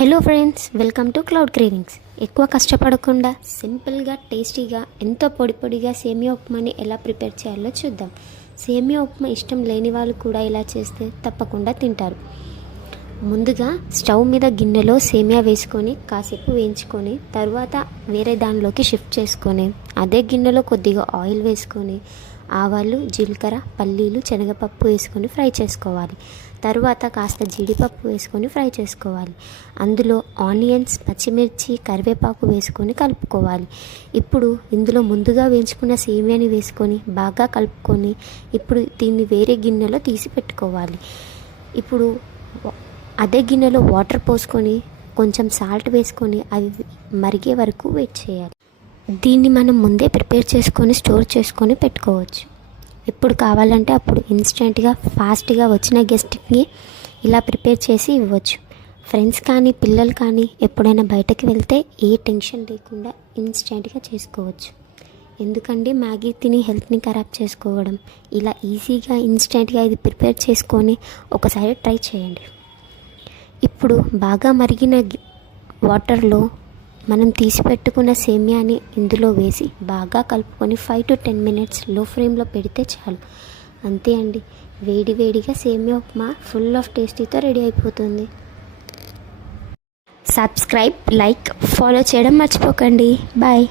Hello friends, welcome to cloud cravings. ఎక్కువ కష్టపడకుండా సింపుల్గా టేస్టీగా ఎంతో పొడి పొడిగా సేమియా ఉప్మాని ఎలా ప్రిపేర్ చేయాలో చూద్దాం. సేమియా ఉప్మా ఇష్టం లేని వాళ్ళు కూడా ఇలా చేస్తే తప్పకుండా తింటారు. ముందుగా స్టవ్ మీద గిన్నెలో సేమియా వేసుకొని కాసేపు వేయించుకొని తర్వాత వేరే దానిలోకి షిఫ్ట్ చేసుకొని అదే గిన్నెలో కొద్దిగా ఆయిల్ వేసుకొని ఆవాలు, జీలకర్ర, పల్లీలు, శనగపప్పు వేసుకొని ఫ్రై చేసుకోవాలి. తరువాత కాస్త జీడిపప్పు వేసుకొని ఫ్రై చేసుకోవాలి. అందులో ఆనియన్స్, పచ్చిమిర్చి, కరివేపాకు వేసుకొని కలుపుకోవాలి. ఇప్పుడు ఇందులో ముందుగా వేయించుకున్న సేమియాని వేసుకొని బాగా కలుపుకొని ఇప్పుడు దీన్ని వేరే గిన్నెలో తీసి పెట్టుకోవాలి. ఇప్పుడు అదే గిన్నెలో వాటర్ పోసుకొని కొంచెం సాల్ట్ వేసుకొని అవి మరిగే వరకు వెయిట్ చేయాలి. దీన్ని మనం ముందే ప్రిపేర్ చేసుకొని స్టోర్ చేసుకొని పెట్టుకోవచ్చు. ఎప్పుడు కావాలంటే అప్పుడు ఇన్స్టెంట్గా ఫాస్ట్గా వచ్చిన గెస్ట్కి ఇలా ప్రిపేర్ చేసి ఇవ్వచ్చు. ఫ్రెండ్స్ కానీ పిల్లలు కానీ ఎప్పుడైనా బయటకు వెళ్తే ఏ టెన్షన్ లేకుండా ఇన్స్టెంట్గా చేసుకోవచ్చు. ఎందుకంటే మ్యాగీ తిని హెల్త్ని ఖరాబ్ చేసుకోవడం, ఇలా ఈజీగా ఇన్స్టెంట్గా ఇది ప్రిపేర్ చేసుకొని ఒకసారి ట్రై చేయండి. ఇప్పుడు బాగా మరిగిన వాటర్లో మనం తీసి పెట్టుకున్న సేమియాని ఇందులో వేసి బాగా కలుపుకొని 5 to 10 minutes లో ఫ్లేమ్లో పెడితే చాలు. అంతే అండి, వేడి వేడిగా సేమియా ఉప్మా ఫుల్ ఆఫ్ టేస్టీతో రెడీ అయిపోతుంది. సబ్స్క్రైబ్, లైక్, ఫాలో చేయడం మర్చిపోకండి. బాయ్.